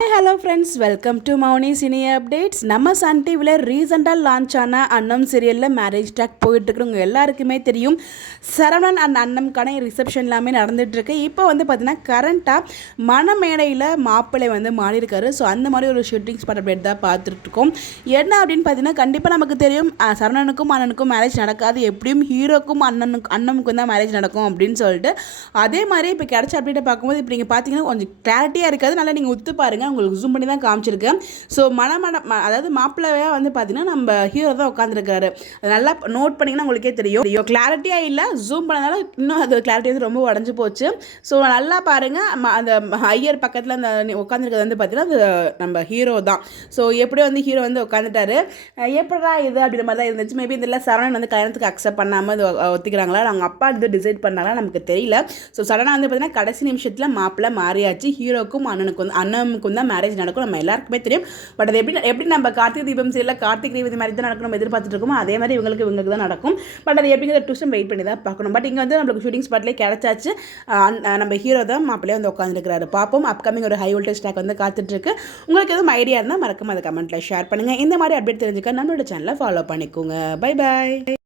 Hello friends, welcome to Mouni cine updates. நம்ம Sun டிவியில் ரீசெண்டாக லான்ச் ஆன அன்னம் சீரியலில் மேரேஜ் டாக் போயிட்டுருக்குறவங்க எல்லாருக்குமே தெரியும். சரவணன் அண்ட் அன்னம்கான ரிசப்ஷன் எல்லாமே நடந்துகிட்ருக்கு. இப்போ வந்து பார்த்தீங்கன்னா கரண்ட்டாக மணமேடையில் மாப்பிள்ளை வந்து மாறியிருக்காரு. ஸோ அந்த மாதிரி ஒரு ஷூட்டிங் ஸ்பாட் அப்டேட் தான் பார்த்துட்ருக்கோம். என்ன அப்படின்னு பார்த்தீங்கன்னா, கண்டிப்பாக நமக்கு தெரியும் சரவணனுக்கும் அண்ணனுக்கும் மேரேஜ் நடக்காது, எப்படியும் ஹீரோக்கும் அண்ணனுக்கும் தான் மேரேஜ் நடக்கும் அப்படின்னு சொல்லிட்டு. அதே மாதிரி இப்போ கிடச்ச அப்டேட்டை பார்க்கும்போது இப்போ நீங்கள் பார்த்தீங்கன்னா கொஞ்சம் கிளாரிட்டியாக இருக்காது. நல்லா நீங்கள் ஒத்து பாருங்கள், உங்களுக்கு ஜூம் பண்ணி தான் காமிச்சிருக்கேன். ஸோ அதாவது மாப்பிள்ளையாக வந்து பார்த்தீங்கன்னா நம்ம ஹீரோ தான் உட்காந்துருக்காரு. நல்லா நோட் பண்ணிங்கன்னா உங்களுக்கே தெரியும். கிளாரிட்டியாக இல்லை, ஜூம் பண்ணனால இன்னும் அது கிளாரிட்டி வந்து ரொம்ப உடஞ்சி போச்சு. ஸோ நல்லா பாருங்கள், அந்த ஐயர் பக்கத்தில் அந்த உட்காந்துருக்கிறது வந்து பார்த்தீங்கன்னா அது நம்ம ஹீரோ தான். ஸோ எப்படியோ வந்து ஹீரோ வந்து உட்காந்துட்டாரு. எப்படா இது அப்படின்ற மாதிரி தான் இருந்துச்சு. மேபி இதில் சரவணன் வந்து கல்யாணத்துக்கு அக்செப்ட் பண்ணாமல் இது ஒத்திக்கிறாங்களா, அவங்க அப்பா இது டிசைட் பண்ணாங்களா நமக்கு தெரியல. ஸோ சடனாக வந்து பார்த்தீங்கன்னா கடைசி நிமிஷத்தில் மாப்பிள்ளை மாறியாச்சு. ஹீரோக்கும் அண்ணனுக்கும் தான் மேரேஜ் நடக்கும், நம்ம எல்லாருக்குமே தெரியும். பட் அது எப்படி நம்ம கார்த்திகை தீபம் சீரியலில் கார்த்திக் ரேவதி மாதிரி தான் நடக்கும் நம்ம எதிர்பார்த்துட்டு இருக்கோமோ, அதே மாதிரி இவங்களுக்கு தான் நடக்கும். பட் அது எப்படிங்கிற ட்விஸ்ட் வெயிட் பண்ணி தான் பார்க்கணும். பட் இங்கே வந்து நம்மளுக்கு ஷூட்டிங் ஸ்பாட்லேயே கிடச்சாச்சு. நம்ம ஹீரோ தான் மாப்பிள்ளையே வந்து உட்காந்துருக்கிறாரு. பார்ப்போம், அப்கமிங் ஒரு ஹை வோல்டேஜ் ஸ்டாக் வந்து காத்துட்ருக்கு. உங்களுக்கு எதுவும் ஐடியா இருந்தால் மறக்காம அதை கமெண்ட்டில் ஷேர் பண்ணுங்கள். இந்த மாதிரி அப்டேட் தெரிஞ்சுக்க நம்மளோட சேனலை ஃபாலோ பண்ணிக்கோங்க. Bye bye.